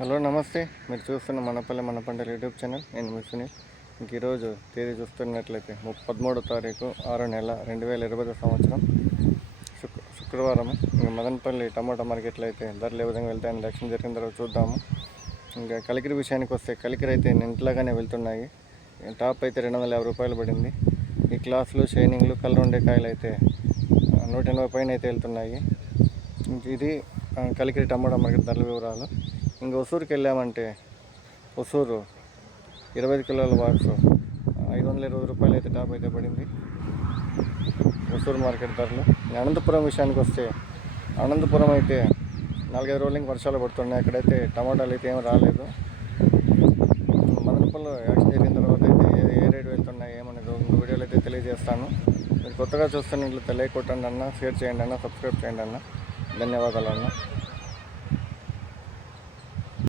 Hello నమస్తే. మీరు చూస్తున్న మనపల్లి మన పంటల యూట్యూబ్ ఛానల్. నేను మీ సునీల్. ఇంక ఈరోజు తేదీ చూస్తున్నట్లయితే ము- పదమూడో తారీఖు ఆరో నెల రెండు వేల ఇరవై సంవత్సరం. శుక్ర శుక్రవారం ఇంక మదనపల్లి టమాటా మార్కెట్లో అయితే ధరలు ఏ విధంగా వెళ్తాయని లక్ష్యం జరిగిన తర్వాత చూద్దాము. ఇంకా కలికిరి విషయానికి వస్తే కలికిరి అయితే నింట్లాగానే వెళ్తున్నాయి. టాప్ అయితే రెండు వందల యాభై రూపాయలు పడింది. ఈ క్లాసులు షైనింగ్లు కలర్ ఉండే కాయలు అయితే నూట ఎనభై పైన అయితే వెళ్తున్నాయి. ఇది కలికిరి టమాటా మార్కెట్ ధరల వివరాలు. ఇంకా ఒసూరుకి వెళ్ళామంటే ఒసూరు ఇరవై ఐదు కిలోల బాక్స్ ఐదు వందల ఇరవై రూపాయలు అయితే టాప్ అయితే పడింది. ఒసూరు మార్కెట్ ధరలు. అనంతపురం విషయానికి వస్తే అనంతపురం అయితే నాలుగైదు రోజులు వర్షాలు పడుతున్నాయి. అక్కడైతే టమాటాలు అయితే ఏం రాలేదు. మదనపల్లిలో యాక్షన్ జరిగిన తర్వాత అయితే ఏ ఏ రేటు వెళ్తున్నాయి ఏమనేది ఇంకో వీడియోలు అయితే తెలియజేస్తాను. మీరు కొత్తగా చూస్తున్నట్లయితే లైక్ కొట్టండి అన్న షేర్ చేయండి అన్న సబ్స్క్రైబ్ చేయండి అన్న. ధన్యవాదాలు అన్న.